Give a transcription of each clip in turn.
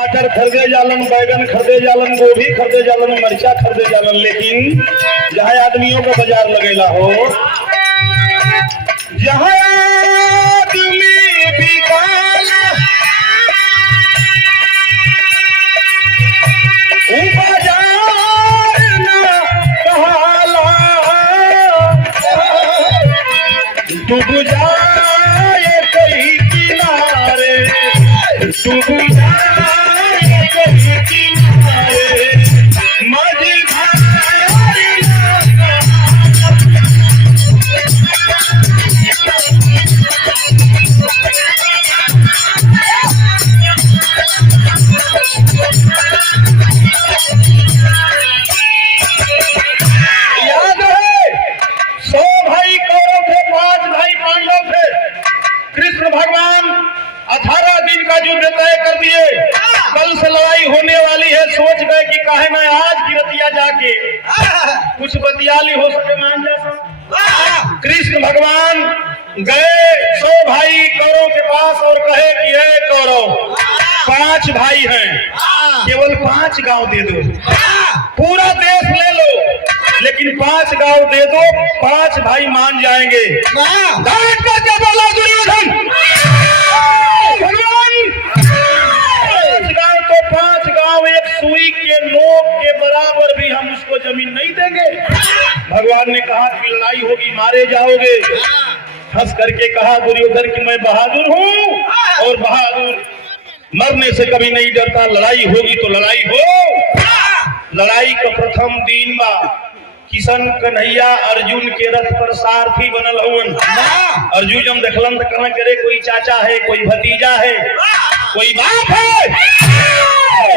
टमाटर खरीदे जालन, बैगन खरीदे जालन, गोभी खरीदे जालन, मरचा खरीदे जालन, लेकिन जहाँ आदमियों का बाजार लगेला हो, जहाँ आदमी बिकाला ऊ बाजार ना कहाला, डूब जाए कहीं किनारे, डूब जाए कहीं किनारे, याद है 100 भाई कौरव थे, 5 भाई पांडव थे। कृष्ण भगवान 18 दिन का युद्ध तय कर दिए, कल से लड़ाई होने वाली है। सोच गए कि काहे ना आज की रतिया जाके कुछ बतियाली हो सके, मान जा। कृष्ण भगवान गए 100 भाई कौरव के पास और कहे कि हे कौरव, 5 भाई हैं, केवल 5 गांव दे दो, पूरा देश ले लो, लेकिन 5 गांव दे दो, 5 भाई मान जाएंगे। डांट करके बोला दुर्योधन, भगवान 5 गांव तो 5 गांव, एक सुई के नोक के बराबर भी हम उसको जमीन नहीं देंगे। भगवान ने कहा कि लड़ाई होगी, मारे जाओगे। हंस करके कहा दुर्योधन कि मैं बहादुर हूँ और बहादुर मरने से कभी नहीं डरता, लड़ाई होगी तो लड़ाई हो। लड़ाई का प्रथम दिन बा, किशन कन्हैया अर्जुन के रथ पर सारथी बनल हवन। अर्जुन जब देखलन तो कहना करे कोई चाचा है, कोई भतीजा है, कोई बाप है,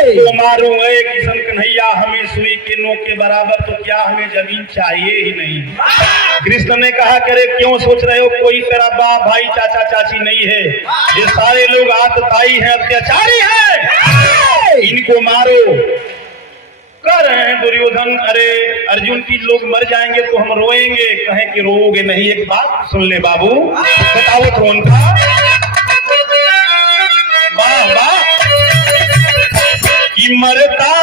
तो मारो है किशन कन्हैया, हमें सुई के नोक के बराबर, तो क्या हमें जमीन चाहिए ही नहीं। कृष्ण ने कहा करे क्यों सोच रहे हो, कोई तेरा बाप भाई चाचा चाची नहीं है, ये सारे लोग आतताई हैं, अत्याचारी हैं, इनको मारो। कह रहे हैं दुर्योधन, अरे अर्जुन की लोग मर जाएंगे तो हम रोएंगे। कहें कि रोओगे नहीं, एक बात सुन ले बाबू, बताओ तो उनका। वाह वाह, कि मरता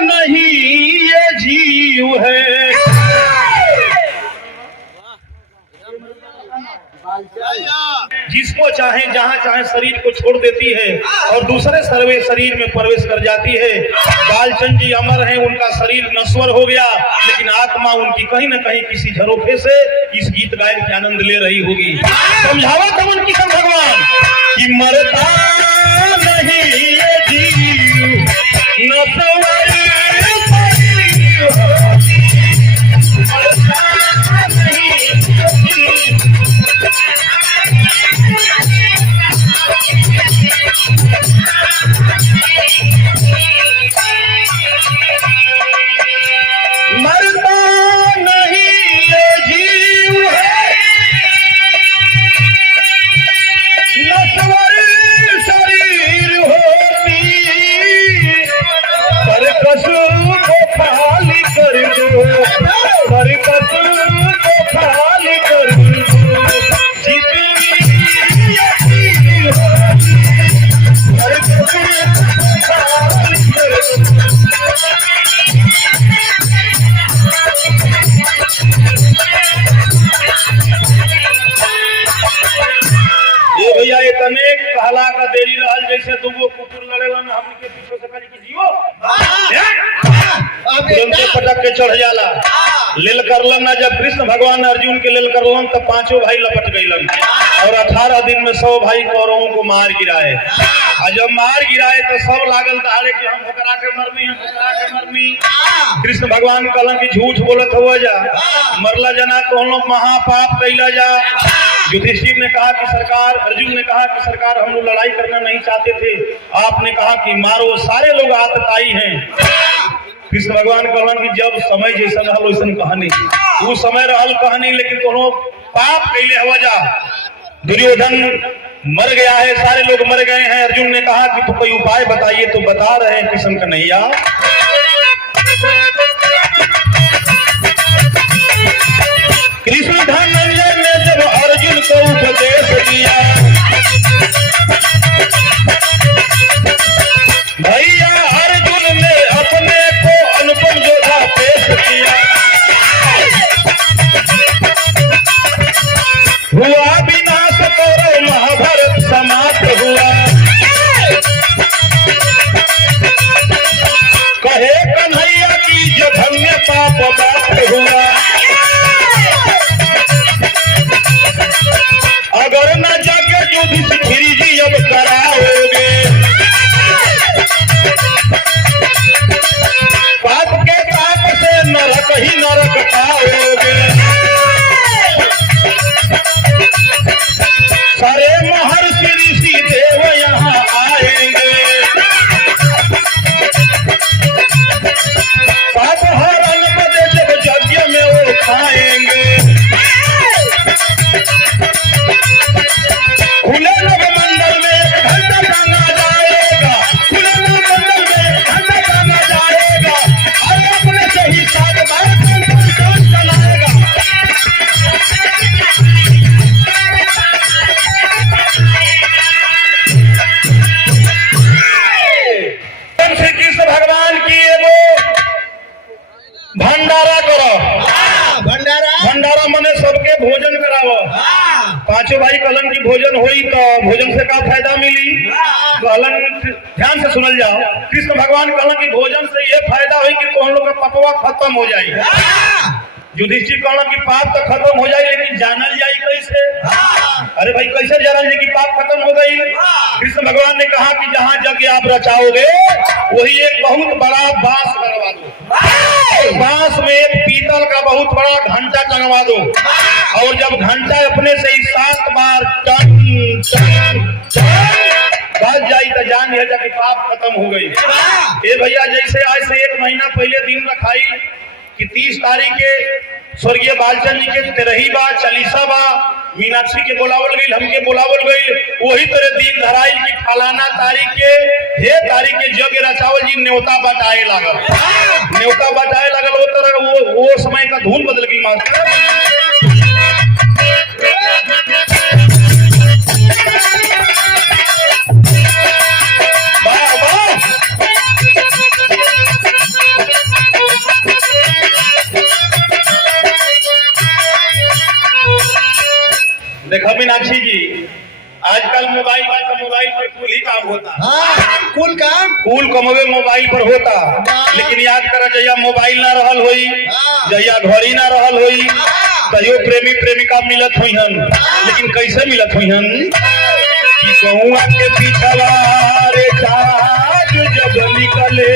नहीं ये जीव है, जिसको चाहे जहां चाहे शरीर को छोड़ देती है और दूसरे सर्वे शरीर में प्रवेश कर जाती है। बालचंद जी अमर हैं, उनका शरीर नश्वर हो गया, लेकिन आत्मा उनकी कहीं न कहीं किसी झरोखे से इस गीत गायन के आनंद ले रही होगी। समझावा तमन किशन भगवान कि मरता नहीं ये जीव, नश्वर देरी रहल, जैसे दूगो कुकुर लड़ेलन हमनी के पीछे से करी कि जियो तुरंत पटक के चढ़ जाला। लेल करलन ना, जब कृष्ण भगवान अर्जुन के लेल करलन तब 5 भाई लपट गईलन और 18 दिन में 100 भाई कौरवों को मार गिराए। और जब मार गिराए तो सब लागल दहाड़े कि हम ठकरा के मरनी, हम ठकरा के मरनी। कृष्ण भगवान कहलन कि झूठ बोलत हुआ जा, मरला जना तो हम लोग महापाप कैला जा। युधिष्ठिर ने कहा कि सरकार, अर्जुन ने कहा कि सरकार हम लोग लड़ाई करना नहीं चाहते थे, आपने कहा कि मारो, सारे लोग आतताई हैं। कृष्ण भगवान कहलन कि जब समय जैसा रहल वैसन कहानी, वो समय रहल कहानी, लेकिन कोनो पाप कैले हुआ जा। दुर्योधन मर गया है, सारे लोग मर गए हैं। अर्जुन ने कहा कि तो कोई उपाय बताइए, तो बता रहे हैं किशन कन्हैया। कृष्ण धनंजय ने जब अर्जुन को उपदेश दिया, मने सबके भोजन करावो। पांचों भाई कहलन की भोजन होई तो भोजन से का फायदा मिली? कहलन ध्यान से सुनल जाओ। कृष्ण भगवान कहलन की भोजन से ये फायदा हुई कि तुम लोग का पपवा खत्म हो जाए। युधिष्ठिर कहलन की पाप तो खत्म हो जाए लेकिन जानल जाए कैसे? अरे भाई कैसे जानल जाए कि पाप खत्म हो गई? कृष्ण भगवान ने कहा कि जहाँ यज्ञ आप रचाओगे वही एक बहुत बड़ा बांस लगवा दो। बांस में एक पीतल का बहुत बड़ा घंटा टंगवा दो और जब घंटा अपने से ही 7 बार टन टन बज जाई तो जान लिया जाके पाप खत्म हो गई। ए भैया जैसे आज से 1 महीना पहले दिन रखाई कि 30 तारीख के स्वर्गीय बालचंद जी के 13ही बा 40 बा मीनाक्षी के बोलावल गई, हमके बोलावल गई, वही तरह दिन धराई की फलाना तारीख के हे तारीख के जग रचावल जी न्योता बटाए लागल। न्योता बटाए लागल वो तरह वो समय का धूल बदल गई मास्टर। देखो मीनाक्षी जी आजकल मोबाइल पर कुल ही काम होता। कुल काम कुल कमवे मोबाइल पर होता। लेकिन याद करा जहिया मोबाइल ना रहल होई, जहिया घड़ी ना रहल होई, तैयो प्रेमी प्रेमिका मिलत हुई हन। लेकिन कैसे मिलत हुई हन कि गौआ के पीछवा रे चाँद जब निकले।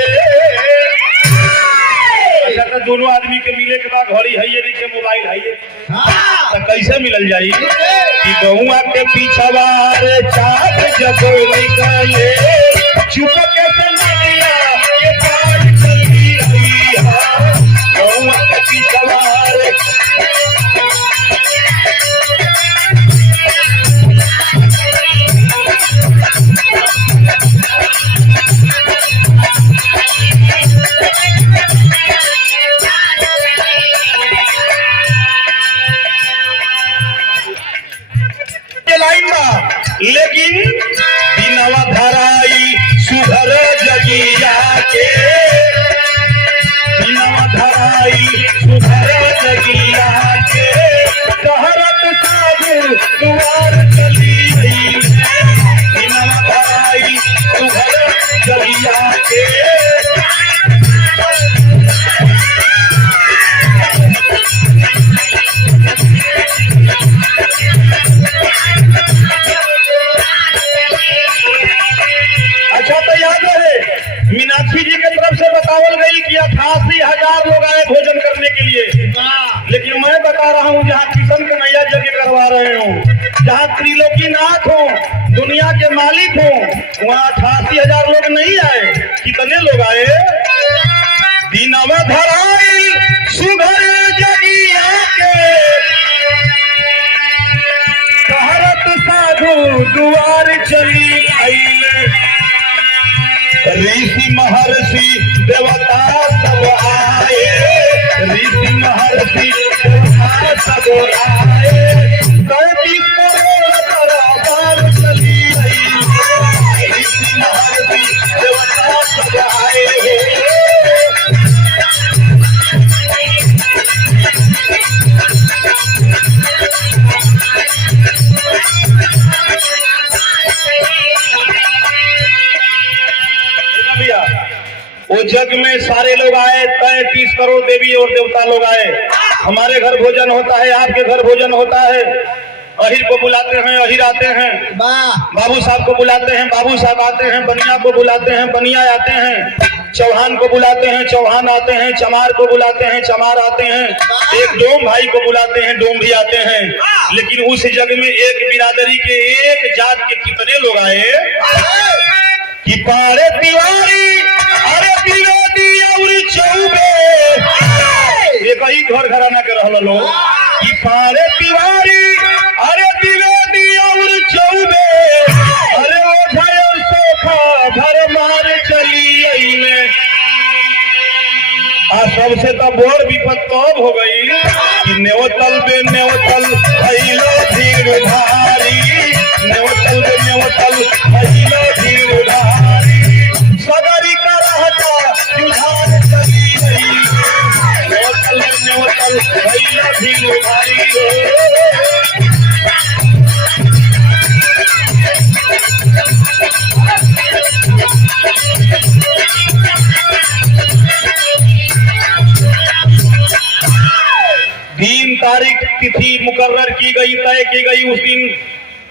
अच्छा तो दोनों आदमी के मिले के बाद घड़ी है ये नीचे मोबाइल है ये तो कैसे मिलल जाई कि गौआ के पीछवा रे चाँद जब निकले चुप के नदिया के पार चली रही है। गौआ के पीछवा रे लेकिन दिनवा धराई सुधर जगिया के, दिनवा धराई सुधर जगिया के कहरत साधु दुआर चली रही। दिनवा धराई सुधर जगिया के मीनाक्षी जी के तरफ से बतावल गई कि 88,000 लोग आए भोजन करने के लिए। लेकिन मैं बता रहा हूँ जहाँ किशन कन्हैया यज्ञ करवा रहे हो, जहाँ त्रिलोकीनाथ हो, दुनिया के मालिक हो, वहाँ 88,000 लोग नहीं आए। कितने लोग आए? दिनवा धराई सुधर जगिया के कहरत साधु दुआर चली आइले। ऋषि महर्षि देवता सब आए, ऋषि महर्षि देवता सब आए। 33 करोड़ बराबर चली रही। ऋषि महर्षि देवता सब आए। वो जग में सारे लोग आए, 33 करोड़ देवी और देवता लोग आए। हमारे घर भोजन होता है, आपके घर भोजन होता है। अहिर को बुलाते हैं, अहिर आते हैं। बाबू साहब को बुलाते हैं, बाबू साहब आते हैं। बनिया को बुलाते हैं, बनिया आते हैं। चौहान को बुलाते हैं, चौहान आते हैं। चमार को बुलाते हैं, चमार आते हैं। एक डोम भाई को बुलाते हैं, डोम भी आते हैं। लेकिन उस जग में एक बिरादरी के एक जात के कितने लोग आए कि पारे तिवारी अरे द्विवेदी और चौबे एक ही घर घराना के रहल लोग कि पारे तिवारी अरे द्विवेदी और चौबे अरे ओझा सोखा घर मार चली अइले। आ सबसे तो बड़ विपद तब हो गई कि नेवतल बे नेवतल भइलो भीड़ भारी। नेवतल बे नेवतल भइलो भीड़ भारी। सगरी का रहता जुझार चली रही। नेवतल बे नेवतल भइलो भीड़ भारी हो। दिन तारीख तिथि मुकर्रर की गई, तय की गई। उस दिन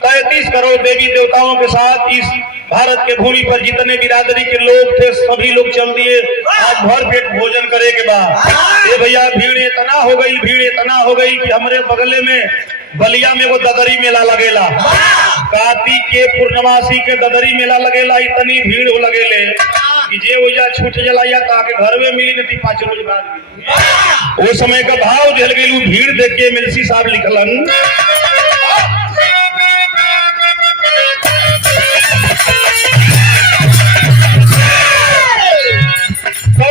33 करोड़ देवी देवताओं के साथ इस भारत के भूमि पर जितने बिरादरी के लोग थे सभी लोग चल दिए। आज भर पेट भोजन करे के बाद ये भैया भीड़ इतना हो गई कि हमारे बगले में बलिया में वो ददरी मेला लगेला, कार्तिक के पूर्णमासी के ददरी मेला लगेला। इतनी भीड़ हो लगेले कि जे वजह छूट जलाया ताकि घर में मिली नहीं 5 रोज बाद। वो समय का भाव दिल गई भीड़ देख के मिलसी साहब लिखलन,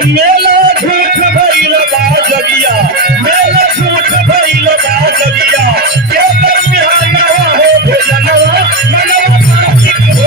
मेला झूठ भइल बा जगिया, मेला झूठ भइल बा जगिया, के पर मिहानवा हो भोजनवा मनवा पासिक हो।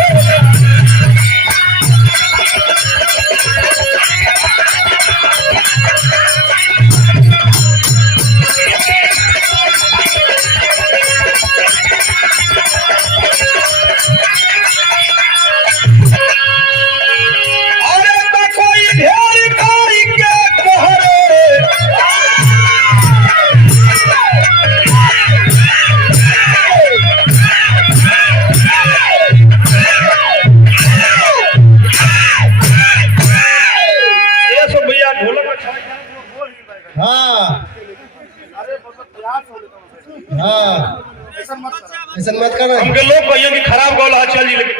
ऐसा मत करना। हमके लोग कहिए कि खराब गौल चल जी, लेकिन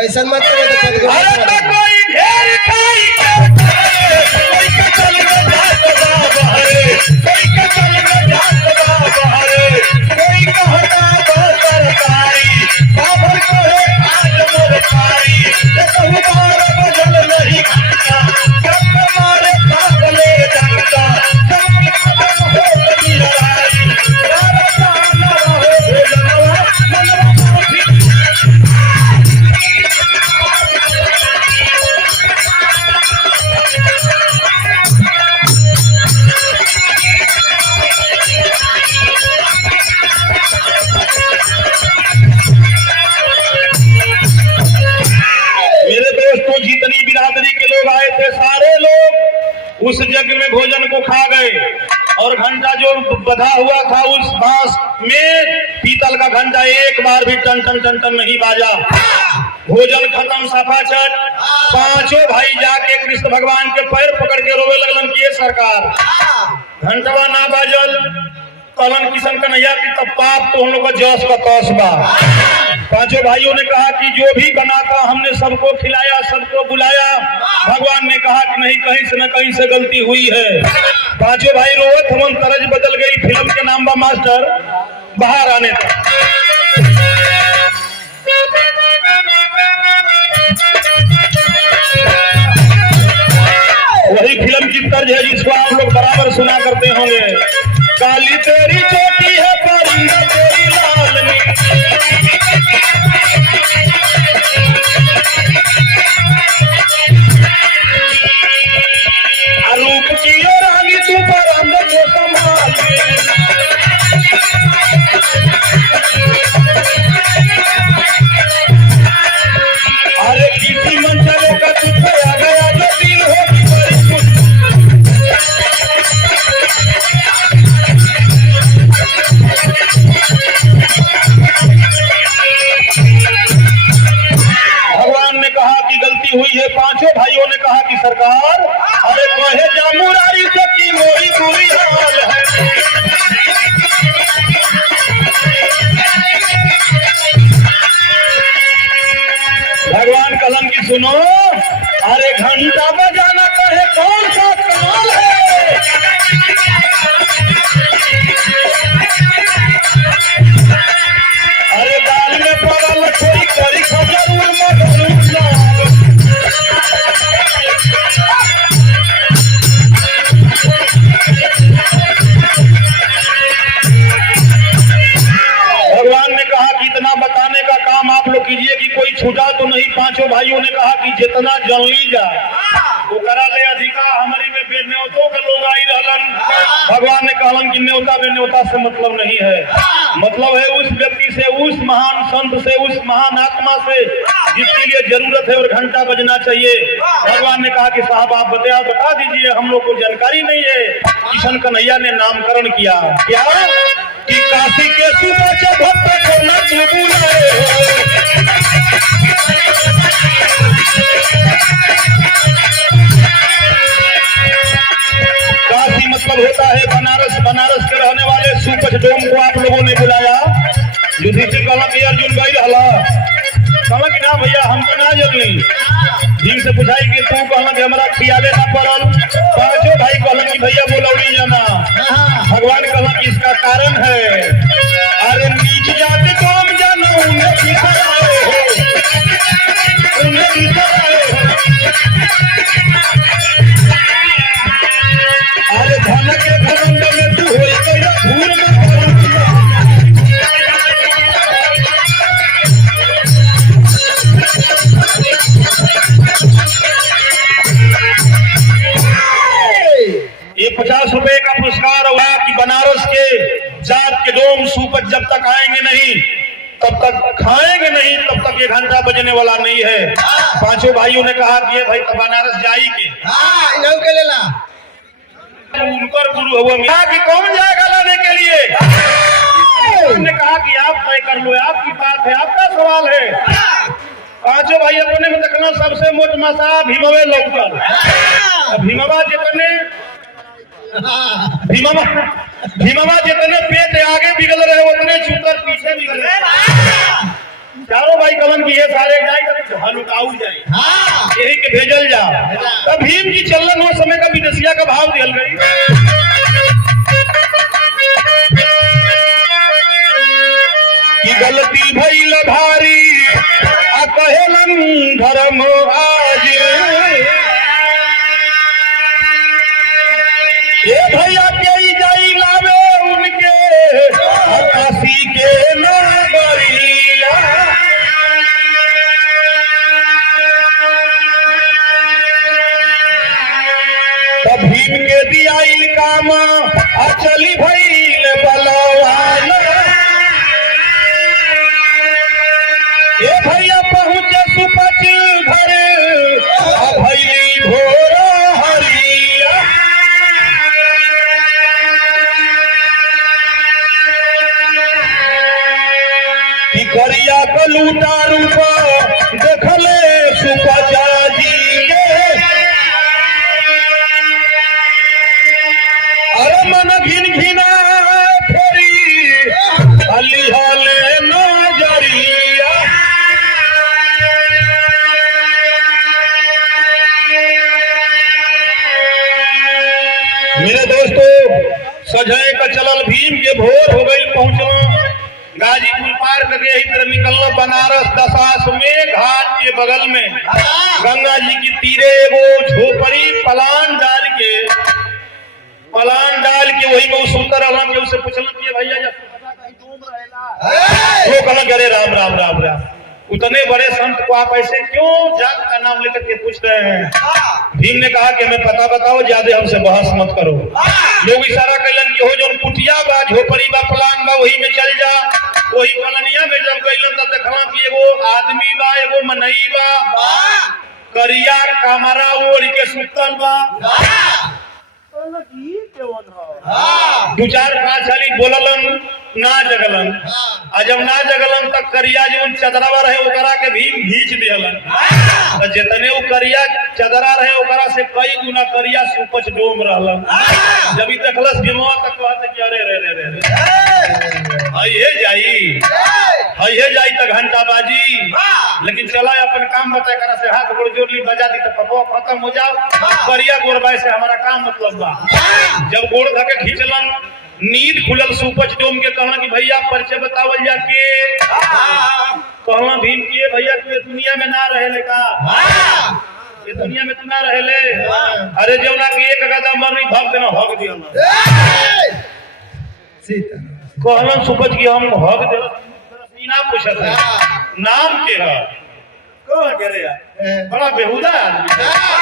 ऐसा मत करो तो कोई ढेर खाई कोई का चल में जात बहरे, कोई का चल में जात बहरे, कोई कहता सरकारी बाबर कहे आज मोर कारी, कहू बार बदल नहीं घंटा जब तुम्हारे साथ ले जाऊंगा उस यज्ञ में भोजन को खा गए और घंटा जो बधा हुआ था उस बांस में पीतल का घंटा एक बार भी टन टन टन टन नहीं बाजा। भोजन खत्म सफा छठ। पांचों भाई जाके कृष्ण भगवान के पैर पकड़ के रोवे लगलन कि ये सरकार घंटवा ना बाजल कलन किशन कन्हैया की तब पाप तो हम लोग का जस का तस बा। पांचों भाइयों ने कहा कि जो भी बनाता हमने सबको खिलाया सबको बुलाया, भगवान ने कहा कि नहीं कहीं से न कहीं से गलती हुई है। पांचों भाई रोवत हमन तरज बदल गई। फिल्म के नाम बा मास्टर बाहर आने तक। वही फिल्म की तर्ज है जिसको आप लोग बराबर सुना करते होंगे। काली तेरी चोटी है परिंदा तेरी लालनी, रूप की रानी तू परंद को संभाले, अरे किसी मंचले का तुझे आ गया जो दिल होगी बड़ी हुई है। पांचों भाइयों ने कहा कि सरकार अरे कहे जामुरारी से की मोरी बुरी हाल है। भगवान कलम की सुनो, अरे घंटा बजाना कहे कौन सा कमाल है। अरे दाल में पड़ल कोई करी खजरूर मगरूर कीजिए कि कोई छूटा तो नहीं। पांचों भाइयों ने कहा कि जितना जल ली जा वो करा ले अधिकार हमारी में बेन्योतों के लोग भगवान ने कहलन कि न्योता में न्योता से मतलब नहीं है, मतलब है उस व्यक्ति से, उस महान संत से, उस महान आत्मा से जिसके लिए जरूरत है और घंटा बजना चाहिए। भगवान ने कहा कि साहब आप बता दीजिए, हम लोग को जानकारी नहीं है। किशन कन्हैया ने नामकरण किया क्या कि काशी के सुपच भक्त को न तू बुलाए हो। काशी मतलब होता है बनारस, बनारस के रहने वाले सुपच डोम को आप लोगों ने बुलाया। युधिष्ठिर कहला कि अर्जुन गई रहला, कहला कि ना भैया हम तो ना जलनी। भीम से पूछाई कि तू कहला कि हमारा खियाले ना पड़ल। पांचों भाई कहला कि भैया बोलौली जाना। भगवान कहला कि इसका कारण है, अरे नीच जाति को हम जानो उन्हें बिसराए हो, उन्हें बिसराए हो। अरे धन के घमंड में तू होई गया भूल में पड़ा। ये 50 रुपए का पुरस्कार हुआ कि बनारस के जात के डोम सुपच जब तक आएंगे नहीं, तब तक खाएंगे नहीं, तब तक ये घंटा बजने वाला नहीं है। पांचों भाइयों ने कहा कि ये भाई तो बनारस जाई के उनकर गुरु हुआ मिला कि कौन जाएगा लाने के लिए। उन्होंने कहा कि आप तय कर लो, आपकी बात है, आपका सवाल है। पांचों भाई अपने में देखना सबसे मोट मसा भीमवे लौकर। भीमवा जितने पेट आगे बिगल रहे उतने चूतर पीछे बिगल रहे। चारों भाई कलन की ये सारे जाए तो हलुकाऊ जाए, यही के भेजल जा। तब भीम जी चलन वो समय का विदेशिया का भाव दिल गई। कि गलती भइल भारी आ कहेलन धर्म आज, ये भैया के जाई लावे उनके काशी के नगरिया। तब भीम के दियाइल काम चली भइल बलवान। ये भैया पहुंचे सुपच घर भैली भोर हरिया। करिया कलूटा रूप देखले सुपचा जी के, अरे मन घिन घिना फेरी हली हले नजरिया। मेरे दोस्तों सजय का चलल भीम के भोर हो गई। पहुंचना गाजीपुर पार करके यही तरह निकलना बनारस। दशाश्वमेध घाट के बगल में गंगा जी की तीरे वो झोपड़ी पलान डाल के वही में सुतर रहना। उससे पूछना कि भैया वो कहना अरे राम राम राम राम, उतने बड़े संत को आप ऐसे क्यों जात का नाम लेकर के पूछ रहे हैं। भीम ने कहा कि हमें पता बताओ, ज्यादा हमसे बहस मत करो। लोग इशारा कैलन कि हो जो कुटिया बा झोपड़ी बा पलान बा वही में चल जा। वही पलनिया में जब गइलन तब देखला कि एगो आदमी बा, एगो मनई बा, करिया कमरा ओढ़ के सुतल बा। दो चार पांच हाली बोललन ना जगलन। आ जब ना जगलन तक करिया जो चदरावा रहे ओकरा के भी घींच दिहलन। तो जितने वो करिया चदरा रहे ओकरा से कई गुना करिया सुपच डोम रहलन। जब ही देखलस भीमवा तक कहते कि अरे रे रे रे हइये जाई त घंटा बाजी। लेकिन चला अपन काम बताए करा से हाथ गोड़ जोड़ ली बजा दी तो पपवा खत्म हो जाओ। करिया गोरबाई से हमारा काम मतलब बा। जब गोड़ धके खींचलन नींद खुलल सुपच डोम के कहना कि भैया परिचय बतावल जाके। कहना भीम की भैया तू दुनिया में ना रहे का, ये दुनिया में तू ना रहे। अरे जौना की एक गदा मरनी भग देना हक दिया कहलन सुपच की हम हक दे ना पूछत है नाम के है बड़ा बेहुदा आदमी।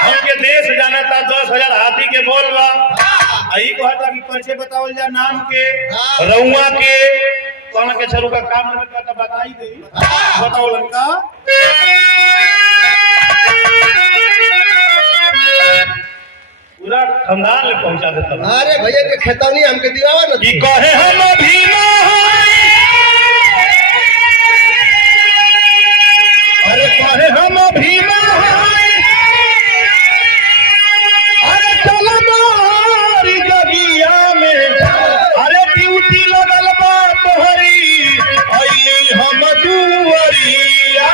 हमके देश जाना था 10,000 हाथी के बोल बा आई कहता कि परिचय बतावल जा नाम के हाँ। रउआ के कौन के छरू का काम में कहता बताई दे बताओ लड़का पूरा खानदान ले पहुंचा देता अरे भैया के खेतौनी हमके दिवावा न कि कहे हम भीमा अरे कहे हम भीमा अरे चलो मारी जगिया में अरे ड्यूटी लगल बा तोहरी अइली हम दुवरिया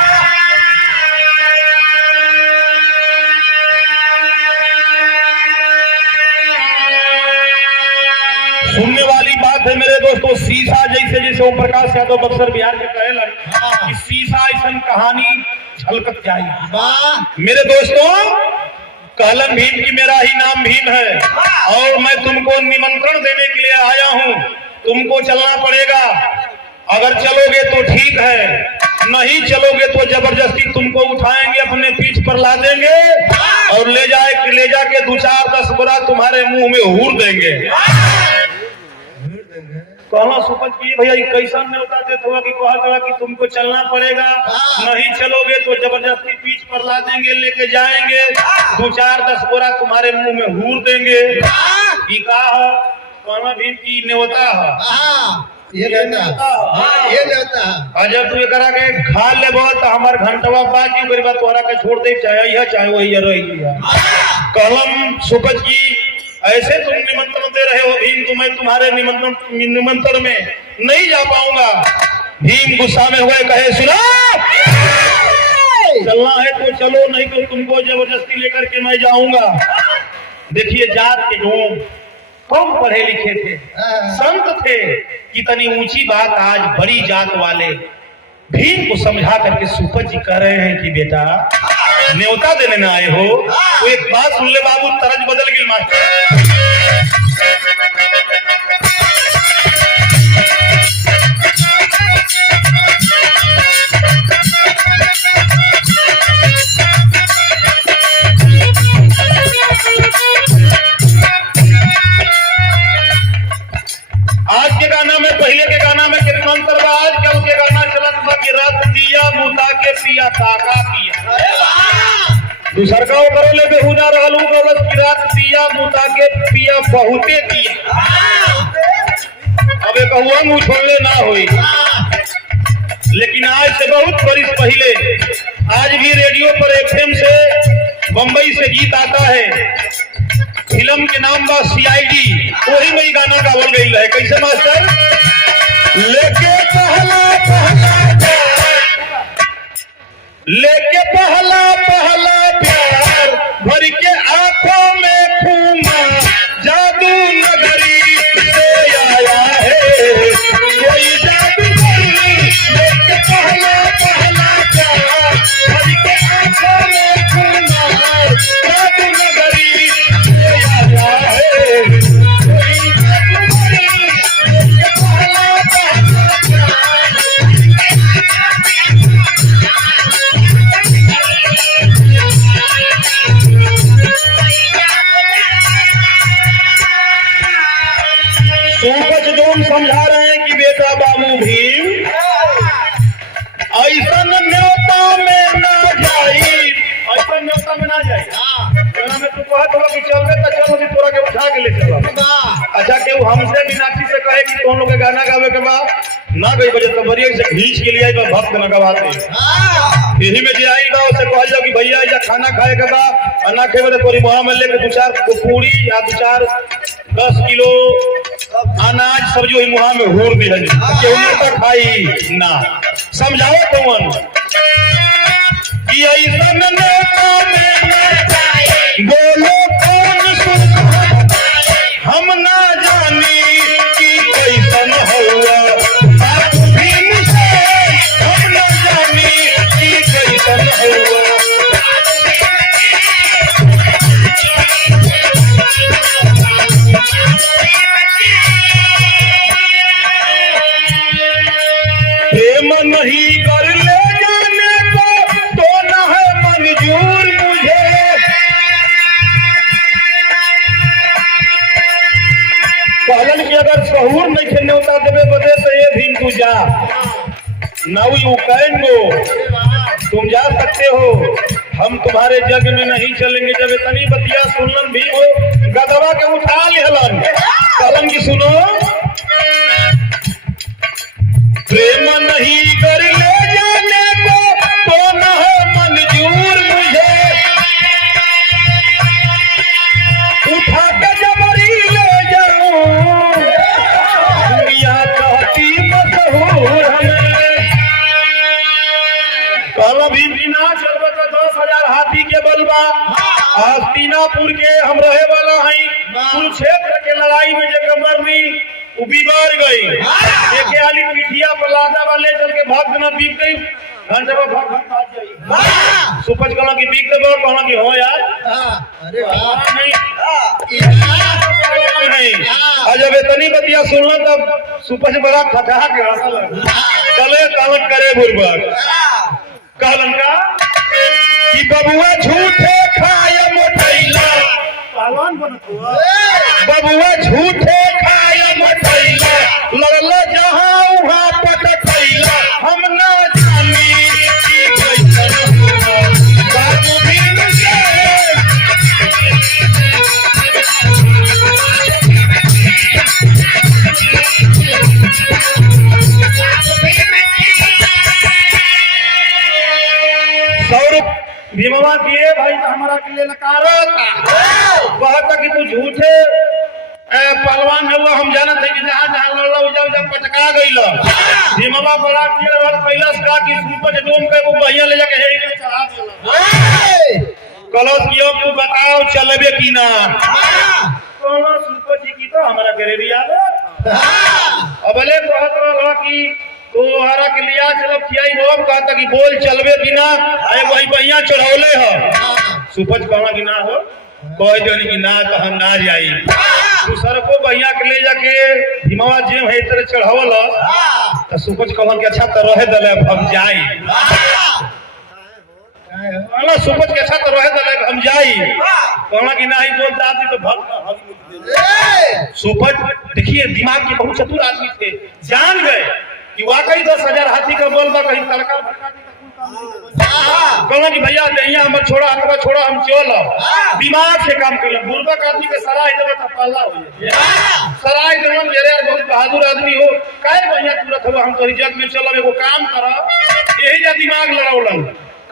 सुनने वाली बात है मेरे दोस्तों शीशा जैसे जैसे ओम प्रकाश यादव बक्सर बिहार के कहे लगे कि शीशा ऐसा कहानी झलकत जाए वाह मेरे दोस्तों कहलन भीम की मेरा ही नाम भीम है और मैं तुमको निमंत्रण देने के लिए आया हूँ तुमको चलना पड़ेगा अगर चलोगे तो ठीक है नहीं चलोगे तो जबरदस्ती तुमको उठाएंगे अपने पीठ पर ला देंगे और ले जाके 2-4-10 बोरा तुम्हारे मुंह में हूर देंगे कहना सुपत की भैया कैसा न्योता देते हुआ कि कहा कि तुमको चलना पड़ेगा नहीं चलोगे तो जबरदस्ती पीठ पर ला देंगे लेके जाएंगे 2-4-10 बोरा तुम्हारे मुंह में हूर देंगे ये कहा कहना भीम की न्योता है ये न्योता ये न्योता और जब तू करा के खा ले तो हमार घंटवा बाकी करीबा तोहरा के छोड़ दे चाहे वही रही कहलम सुपत की ऐसे तुम निमंत्रण दे रहे हो भीम तो मैं तुम्हारे निमंत्रण में नहीं जा पाऊंगा भीम गुस्सा में हुए कहे सुना चलना है तो चलो नहीं तो तुमको जबरदस्ती लेकर के मैं जाऊंगा देखिए जात के लोग कम पढ़े लिखे थे संत थे कितनी ऊंची बात आज बड़ी जात वाले भीम को समझा करके सुपत जी कह रहे हैं कि बेटा न्योता देने में आए हो तो एक बात सुन ले बाबू तरज बदल गई मास्टर आज के गाना में पहले के गाना में कितना अंतर बा आज कल के गाना चलत बा कि रात दिया मुता के पिया ताका पिया दूसर का करे ले बेहुदा रहलू गलत की रात दिया मुता के पिया बहुते दिया अबे कहुआ मुंह छोड़ले ना होई लेकिन आज से बहुत बरिस पहले आज भी रेडियो पर एफएम से बंबई से गीत आता है फिल्म के नाम बा सीआईडी वही में गाना गावल गई है कैसे मास्टर लेके पहला प्यार भर के आंखों में खूमा जादू नगरी से आया है कोई जादूगरी लेके पहला प्यार भर के आंखों में खूमा जादू नगरी से आया है कोई जादूगरी लेके पहला प्यार समझा रहे हैं कि बेटा बाबू भीम ऐसा न्योता में ना जाई ऐसा न्योता में ना जाई में तू कहत हो कि चल तो चलो कि तोरा के उठा के ले चलो अच्छा केहू हमसे मीनाक्षी से कहे कि तुम लोग के गाना गावे के बाद ना गई बजे तो बरिया से खींच के लिए भक्त न गवाते यही में जे आई बा उसे कहल जाओ कि भैया या खाना खाए के बा खाना खाए बजे तोरी मुंह में लेके 2-4 पूरी या 2-4-10 किलो अनाज सब्जी वही मुहा में हूर दी है केहू तो खाई ना समझाओ कौन कि ऐसा न्योता में ना जाए बोलो कौन सुन हम ना जानी कि कैसन हुआ बात भीम से हम ना जानी कि कैसन हुआ प्रेम नहीं कर ले जाने को तो न है मंजूर मुझे नाउ यू कैन गो, तुम जा सकते हो, हम तुम्हारे जग में नहीं चलेंगे। जब इतनी बतिया सुनलन भी हो गदवा के उठा लिहलन, कहलन की सुनो, प्रेम नहीं कर ले जाने को तो न है मंजूर मुझे, उठा के जबरी ले जाऊं दुनिया कहती मशहूर हमें। कहला भी बिना चलबे तो 10,000 हाथी के बलबा। हस्तिनापुर के हम रहे वाला हई, कुरुक्षेत्र के लड़ाई में जो कमरनी बिगड़ गई, एक आली पिठिया पर लादा वाले चल के भाग देना बीक गई, घंटे में भाग जाई। सुपच कहला की बीक दे, और कहला की हो यार अरे वाह नहीं और जब इतनी बतिया सुनला तब सुपच बड़ा खटा के हंसल, चले कालक करे बुरबक, कहलन का कि बबुआ झूठे खाए मोटैला, पहलवान बनत हुआ बबुआ झूठे खाए मोटैला, लगला जहां वहां पटकैला, हम ना जानी कि कैसन हुआ बाबू भी सौरभ भीमवा किए भाई तो हमारा के लिए नकारत कहता कि तू झूठे पहलवान है, वो हम जानत है कि जहां जहां लड़ला उजा उजा पटका गइल। भीमवा बड़ा किए रहल कैलाश का कि सुपच डोम के वो बहिया ले जाके हेरी में चढ़ा देला। कलश कियो तू बताओ चलबे कि ना, कलश सुपच जी की तो हमारा गरेरिया अबले कहत रहल कि तो हरा के लिया चलो खियाई बोम, कहता कि बोल चलबे कि ना, अरे वही बहिया चढ़ौले ह। सुपच कहना कि ना हो, कह देनी कि ना तो हम ना जाई। तू सर को बहिया के ले जाके भीमवा जे है तेरे चढ़ावल, तो सुपच कहन कि अच्छा तो रहे दले हम जाई। कहना सुपच के अच्छा तो रहे दले हम जाई, कहना कि ना ही बोल दादी तो भग। सुपच देखिए दिमाग के बहुत चतुर आदमी थे, जान गए कि वाकई 10,000 हाथी का बल बा, कहीं तड़का भड़का कहना कि भैया दहिया हमर छोड़ा अथवा छोड़ा हम चल, दिमाग से काम कर। बुर्बक आदमी के सराय देवे तो पाला हो जाए, सराय देवे मेरे यार बहुत बहादुर आदमी हो, काहे भैया तुरंत हो हम तोरी जग में चलब, एगो काम कर, यही जा दिमाग लड़ौलन।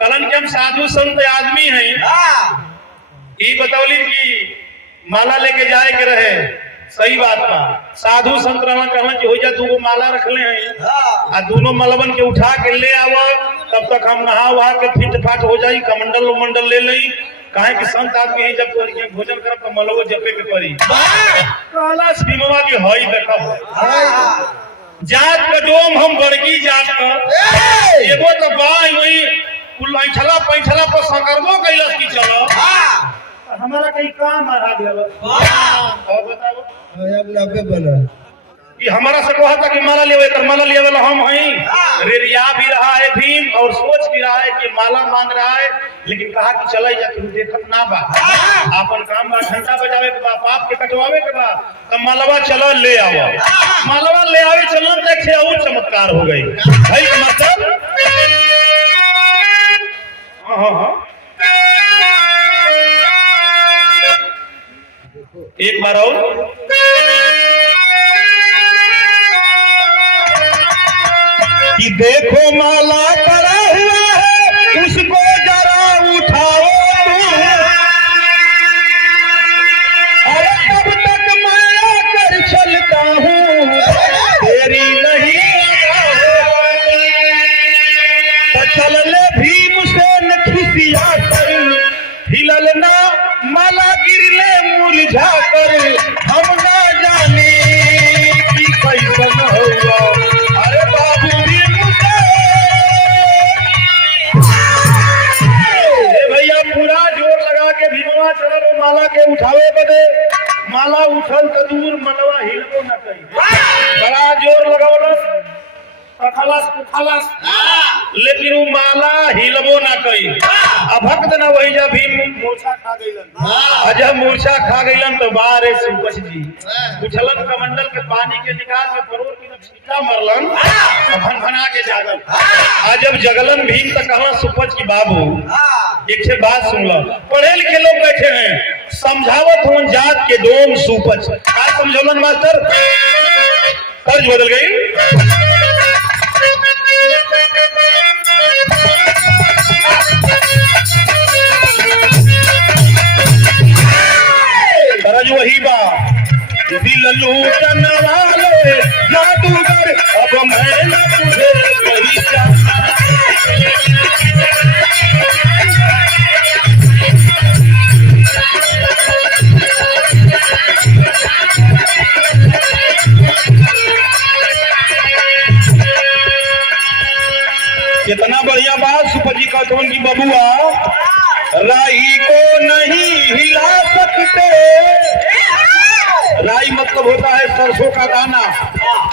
कहलन कि हम साधु संत आदमी हैं, ई बतौली कि माला लेके जाए के रहे, सही बात बा, साधु संत रहना कहना कि हो जा दूगो माला रखले हैं आ दोनों मलबन के उठा के ले आवा, तब तक हम नहा वहा के फिट फाट हो जाई, कमंडल उमंडल ले लई, काहे कि संत आदमी है जब तो भोजन करब तो मलबो जपे के पड़ी। कहला भीमवा की हई देखब जात के डोम हम बड़की जात का एगो तो बाई वही कुलैठला पैठला पर सकरबो कैलस की चलो हमारा कहीं काम आ गया और बताओ अब 90 बना कि हमारा से कहा था कि माला लेवे कर, माला लेवे वाला हम हैं, रेरिया भी रहा है भीम और सोच भी रहा है कि माला मांग रहा है, लेकिन कहा कि चले जा तू देखत ना बा, अपन काम बा घंटा बजावे के बा, पाप के कटवावे के बा, तब मालवा चलो ले आओ, मालवा ले आवे चलन देख से और चमत्कार हो गई भाई का मतलब। हां एक बार और कि देखो माला पड़ा हुआ है उसको जरा उठाओ और तब तक मैं कर चलता हूँ तेरी नहीं तो चल ले भीम से न खिसिया कर, हिलल ना माला गिरले मुरझा कर, हम ना जाने कि कैसन होगा। अरे बाबू भैया पूरा जोर लगा के भीमवा चलो माला के उठावे बदे, माला उठल तो दूर मनवा हिलबो न कही, बड़ा जोर लगावलस खलास लेकिन वो माला हिलबो ना कई। अभक्त न वही जब भीम मूर्छा खा गईलन। जब मूर्छा खा गईलन तो बारे सुपच जी उछलन कमंडल के पानी के निकाल के परोर की छीटा मरलन, भनभना के जागल। आज जब जगलन भीम तो कहा सुपच की बाबू एक से बात सुन लो। पढ़े लिखे लोग बैठे हैं, समझावत हो जात के डोम सुपच। क्या समझौलन मास्टर? तर्ज बदल गई। वही बात दिल लूटन वाले जादूगर, अब मैं न तुझे नहीं चाहता। कितना बढ़िया बात सुपर जी कहतवन की बबुआ राई को नहीं हिला सकते। राई मतलब होता है सरसों का दाना।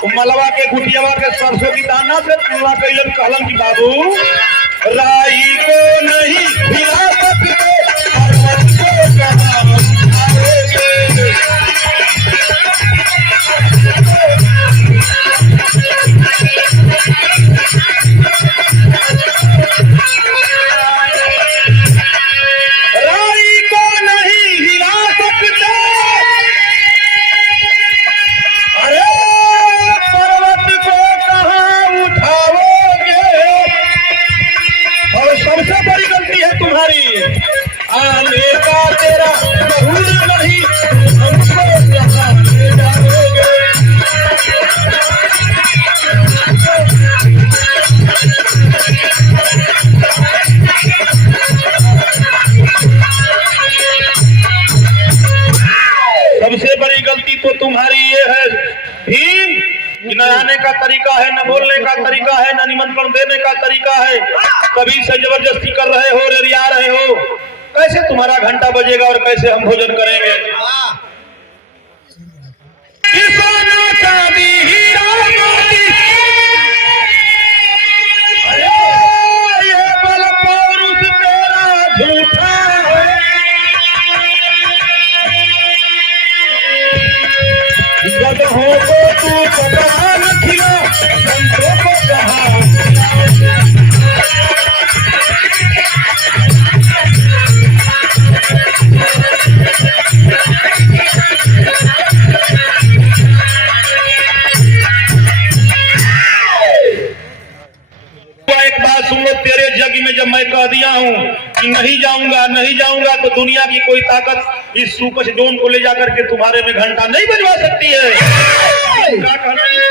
तो मलवा के गुटियावा के सरसों की दाना से तुलना कैलन कहलन की बाबू राई को नहीं हिला सकते। सबसे बड़ी गलती तो तुम्हारी ये है भीम कि न आने का तरीका है, न बोलने का तरीका है, न निमंत्रण देने का तरीका है। कभी से जबरदस्ती कर रहे हो, रिया रहे हो। कैसे तुम्हारा घंटा बजेगा और कैसे हम भोजन करेंगे? ये बल पौरुष तेरा झूठा है। गधों को तू पता न खिला, संतों को कहा। एक बात सुन लो, तेरे जग में जब मैं कह दिया हूँ कि नहीं जाऊंगा तो दुनिया की कोई ताकत इस सुपच डोन को ले जाकर के तुम्हारे में घंटा नहीं बजवा सकती है। क्या कहना है?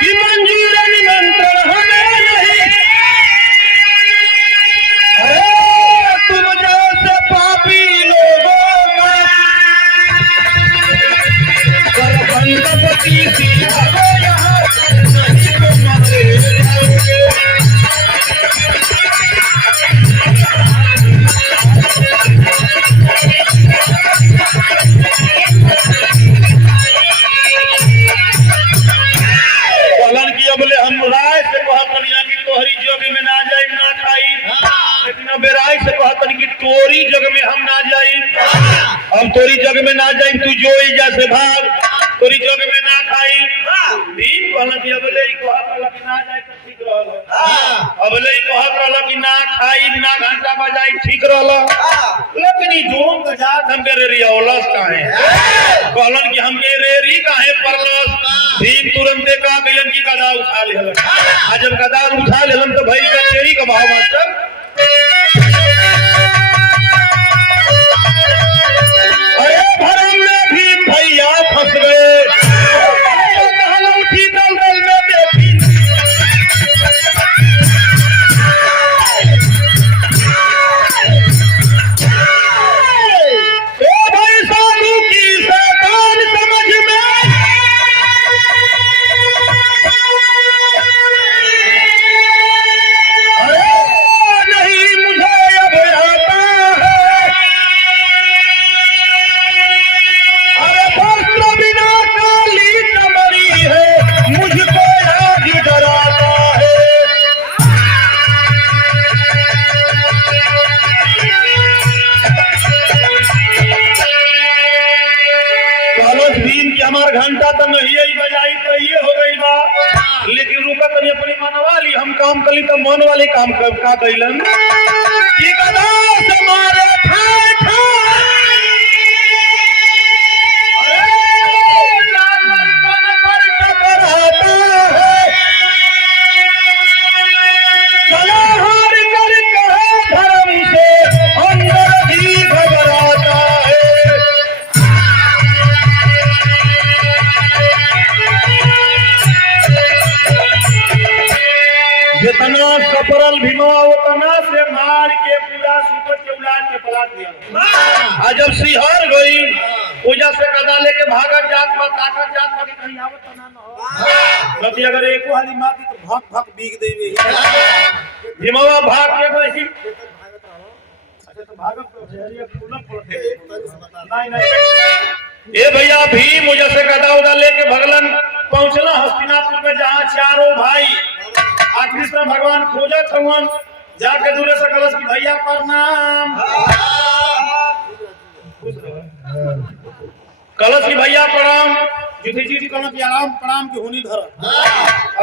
कि मंजूर निमंत्रण हमें नहीं। अरे तुम जैसे पापी लोगों का गर्भंधपति सीधा यहाँ नहीं तो मरे जाओगे। हम राय से कहतनिया कि तोहरी जग में ना जाई ना खाई, लेकिन अब राय से कहतनी कि तोरी जग में हम ना जाई। हम तोरी जग में ना जाई, तू जो जैसे भाग, तोरी जग में ना खाई। भीम कहला कि अबले ही कहत कि ना जाई तो ठीक रहल। अबले ही कहत कि ना खाई ना घंटा बजाई ठीक रहल। लेकिन ई जोम का जात हम के रेरियौलस काहे कहलन कि हम के रेरी काहे परलस। भीम तुरंते का कइलन की गदा उठा लेलन। आज जब गदा उठा लेलन तो भाई का तेरी का भाव मास्टर। अरे भरम में भीम भैया फंस गए। उठी दलदल में देखी भाई साधु की शैतान समझ में। अरे काम कली तो मन वाले काम का कैलन कि गदा से मारे ठाय ठाय पर टकराता है चला हार कर कहे धर्म से अंदर भी घबराता है। जितना सफरल भीमवा उतना से मार के पूरा सुपर के उलाट के पलाट दिया। जब सिहर गई पूजा से कदा लेके भागत जात पर ताकत जात पर कहीं आवत तना न हो कभी अगर एको हाली मार दी तो भक भक बीग देवे भीमवा भाग के गई अच्छा तो भागत तो जहरिया फूलक पड़ते नहीं नहीं ए भैया भीम मुझे से कदा उदा लेके भगलन पहुंचला हस्तिनापुर में जहां चारों भाई आखिर से भगवान खोजत हवन जाके दूरे से कलश की भैया प्रणाम कलश की भैया प्रणाम युधिष्ठिर जी कहना कि आराम प्रणाम की होनी धर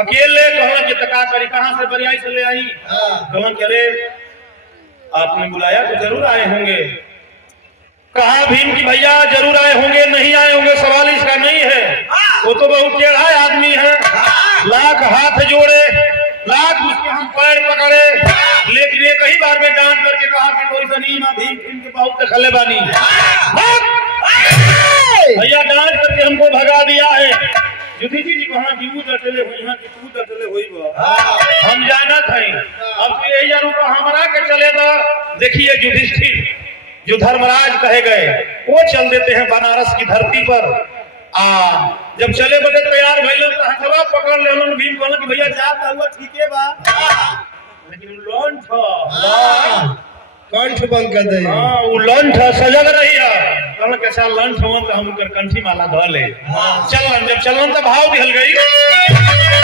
अकेले कहना कि तका करी कहां से बरियाई से ले आई कहना कि अरे आपने बुलाया तो जरूर आए होंगे कहा भीम की भैया जरूर आए होंगे नहीं आए होंगे सवाल इसका नहीं है वो तो बहुत टेढ़ा आदमी है लाख हाथ जोड़े लाख उसके हम पैर पकड़े लेकिन एक ही बार में डांट करके कहा कि कोई सनी ना भीम के बहुत खले बानी भैया डांट करके हमको भगा दिया है युधिष्ठिर जी कहा कि वो डटले हुई हैं कि तू डटले हुई हम जाना थे अब तो यही जानू का हमारा के चलेगा देखिए युधिष्ठिर जो धर्मराज कहे गए वो चल देते हैं बनारस की धरती पर जब चले बटे तैयार भइल तो हथवा पकड़ लेलन भीम कहलन कि भैया जाता हुआ ठीके बा लेकिन लंठ कंठ बंद कर दे हां वो लंठ सजग रही है कहलन कि अच्छा लंठ हो तो हम उनकर कंठी माला ध ले चलन जब चलन तो भाव दिहल गई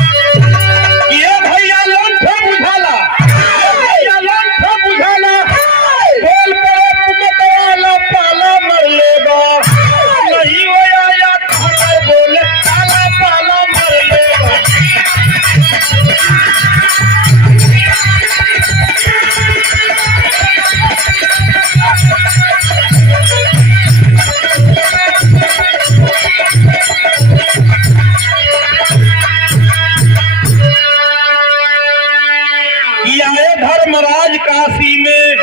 ये भैया लंठ बुझाला भैया लंठ बुझाला बोल पे पाला मर लेगा नहीं हो आया कहकर बोले काला पाला मर लेगा आए धर्मराज काशी में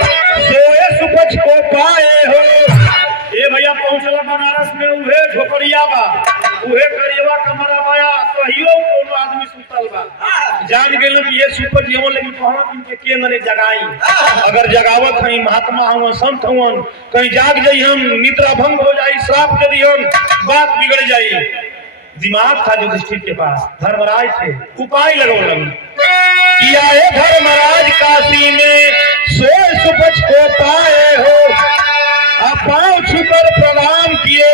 सोए सुपच को पाए हो ये भैया पहुंचला बनारस में उहे झोपड़िया बा उहे करियवा कमरा माया कहियो कोनो आदमी सुतल बा जान गेल कि ये सुपर जीवन लेकिन कहना इनके के नरे जगाई अगर जगावत हई महात्मा हवन संत हवन कहीं जाग जाई हम निद्रा भंग हो जाई श्राप दे दिहन बात बिगड़ जाई दिमाग था युधिष्ठिर के पास धर्मराज थे उपाय लगौलन किया है धर्मराज काशी में सोए सुपच को पाए हो पांव छूकर प्रणाम किए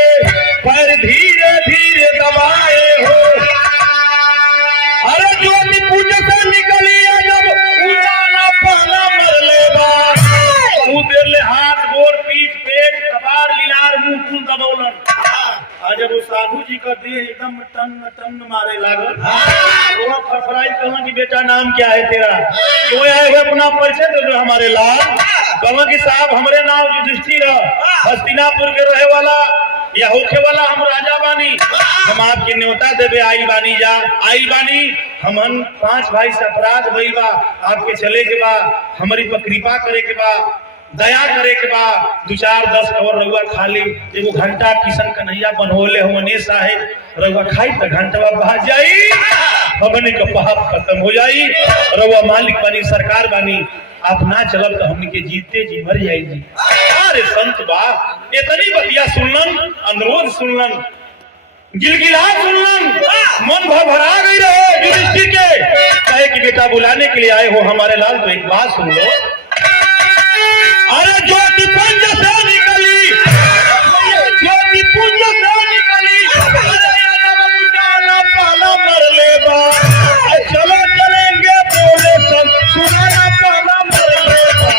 पैर धीरे धीरे दबाए हो अरे ज्योति पूज से निकली जब उजाला पाला मर लेगा बहुत देर ले हाथ गोर पीठ पेट कपार लीलार मुंह फूल दबौलन जब वो साधु जी का देह एकदम टन टन मारे लागल वो फरफराई कहना कि बेटा नाम क्या है तेरा क्यों आए हुए अपना परिचय दे दो हमारे लाल कहना कि साहब हमारे नाम युधिष्ठिर हस्तिनापुर के रहे वाला या होखे वाला हम राजा बानी हम आपके न्योता देवे आई बानी जा आई बानी हमन 5 भाई से अपराध भइल बा आपके चले के बा हमारी पर कृपा करे के बा दया करे के बा 2-4-10 कवर रउआ खाली एगो घंटा किशन कन्हैया बनहोले होने साहेब रउआ खाई त घंटा बहा जाई हमने का पाप खत्म हो जाई रउआ मालिक बानी सरकार बानी आप ना चलब तो हमने के जीते जी मर जाई जी अरे संत बा इतनी बतिया सुनलन अनुरोध सुनलन गिलगिला सुनलन मन भरा गई रहे युधिष्ठिर के कहे कि बेटा बुलाने के लिए आए हो हमारे लाल तो एक बात सुन लो अरे ज्योति पुंज से निकली ज्योति पुंज से निकली पाला मर लेगा चलो चलेंगे बोले सब सुनाना पाला मर लेगा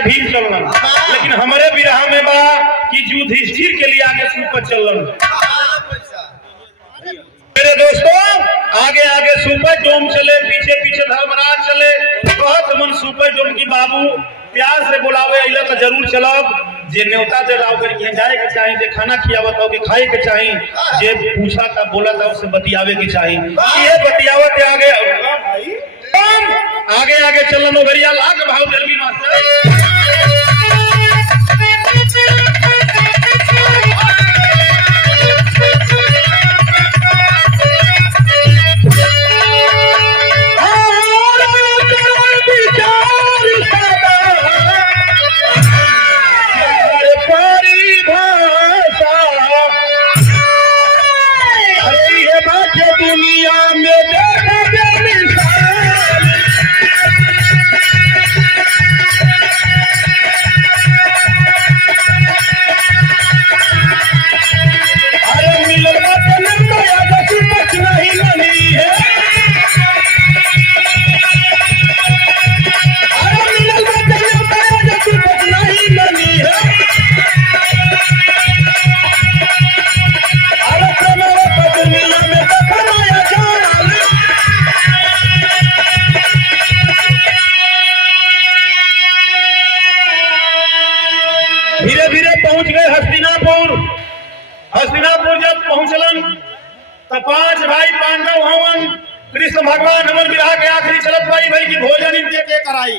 आके भीम चलन, लेकिन हमारे बिरहा में बा कि युधिष्ठिर के लिए आके सुपर चलन। मेरे दोस्तों, आगे आगे सुपर डोम चले, पीछे पीछे धर्मराज चले। बहुत मन सुपर डोम की बाबू प्यार से बुलावे अइला तो जरूर चलब। जे न्योता दे लाओ करके जाए के चाहिए, जे खाना खियावत हो के खाए के चाहिए, जे पूछा था बोला था उससे बतियावे के चाहिए। ये बतियावत आगे आगे आगे चलन ओगरिया लाग भाव जल्दी मास्टर। दुनिया में अरे मिलन कुछ नहीं बनी है। अरे मिलन कुछ नहीं बनी है। अरे दुनिया में धीरे धीरे पहुंच गए हस्तिनापुर। हस्तिनापुर जब पहुंचलन तो 5 भाई पांडव हवन। कृष्ण भगवान हमर विवाह के आखिरी चलत भाई भाई की भोजन इनके के कराई।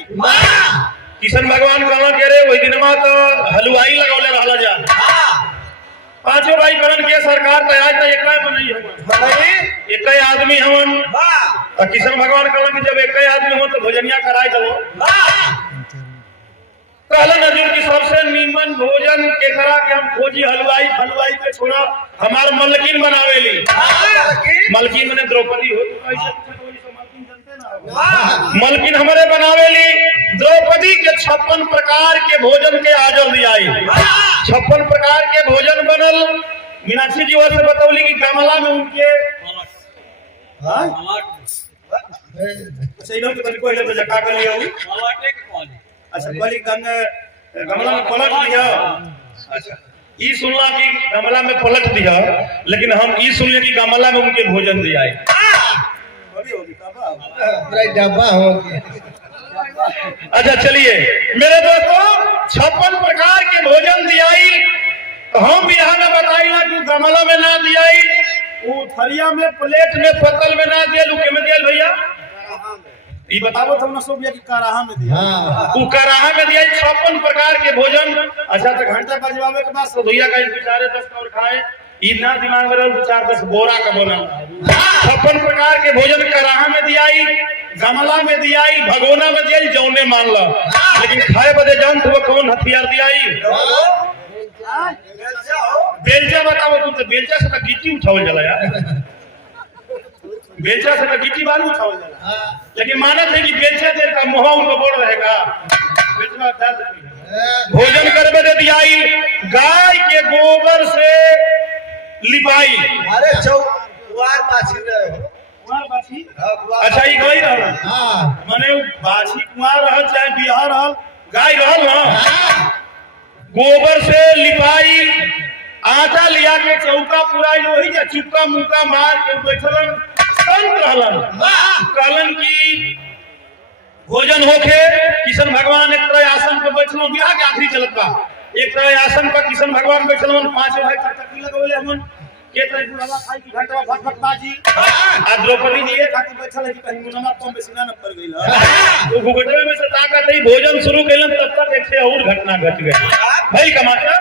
किशन भगवान कहना के रे वही दिनमा तो हलवाई लगौले रहला जा। पांचों भाई करण के सरकार तो आज तो एक नहीं है, एक आदमी हवन। तो किशन भगवान कहना कि जब एक आदमी हो तो भोजनिया कराई दो। कहला नजर की सबसे नीमन भोजन के करा के हम खोजी हलवाई। हलवाई पे छोड़ा हमार मलकिन बनावेली। मलकिन मैंने द्रौपदी हो मलकिन हमारे बनावेली। द्रौपदी के 56 प्रकार के भोजन के आजल दियाई। 56 प्रकार के भोजन बनल। मीनाक्षी जी से बतौली कि गमला में उनके अच्छा गमला में पलट दिया। अच्छा ई सुनला कि गमला में पलट दिया, लेकिन हम ई सुनिए कि गमला में उनके भोजन दिया। डब्बा हो गया। अच्छा चलिए मेरे दोस्तों, 56 प्रकार के भोजन दियाई। तो हम भी यहाँ में बताइला कि गमला में ना दियाई, वो थरिया में प्लेट में पतल में ना दिया। लुके में दिया भैया ये बताओ तो ना सोबिया की कराहा में दिया। वो कराहा में दिया 56 प्रकार के भोजन। अच्छा तो घंटा बजवावे के बाद सधुइया का बेचारे 10 और खाए। इतना दिमाग में रहल 4-10 बोरा का बोला। 56 प्रकार के भोजन कराहा में दियाई, गमला में दियाई, भगोना में दियाई, जौने मान ला। लेकिन खाए बदे जानत हो कौन हथियार दियाई? बेलचा। बताओ तुम तो बेलचा से तो गिट्टी उठावल जाला यार। बेलचा से तो गिट्टी बालू उठावल जाला, लेकिन मानत है कि बेलचा देर का मुहा उनको बोल रहेगा। भोजन करबे दे दियाई, गाय के गोबर से लिपाई। अरे कुवार बाछी रहे हो। कुवार बाछी? अच्छा ये गाय रहल। माने बाछी कुवार रहल चाहे बिहार रहल, गाय रहल ना। गोबर से लिपाई, आटा लिया के चौका पूरा वही जा चुपका मुक्का मार के बैठलन। संत रहलन। कहलन की भोजन होके किशन भगवान एक तरह आसन पे बैठलो। बिहार के आखिरी चलत बा एक तरह आसन पर किशन भगवान बैठलन। 5 भाई चटकी लगौले हमन के तरह बुढ़ावा खाई की घंटा फट फट बाजी। आ द्रौपदी जी एक खातिर बैठल है कि कहीं मुनमा कम बेसी ना पड़ गइल। वो घुघटवे में से ताकत है भोजन शुरू कैलन, तब तक एक से और घटना घट गई। भाई का मास्टर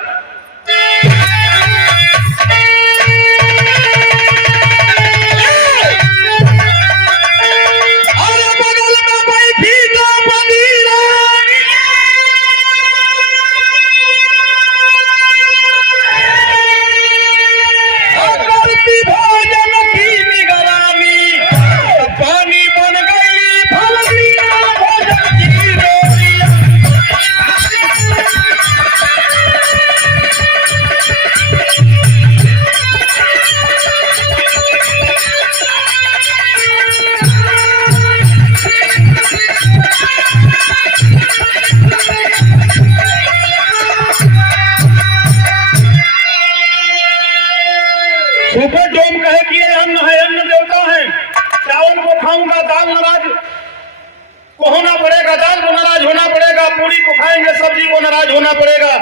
को नाराज होना पड़ेगा।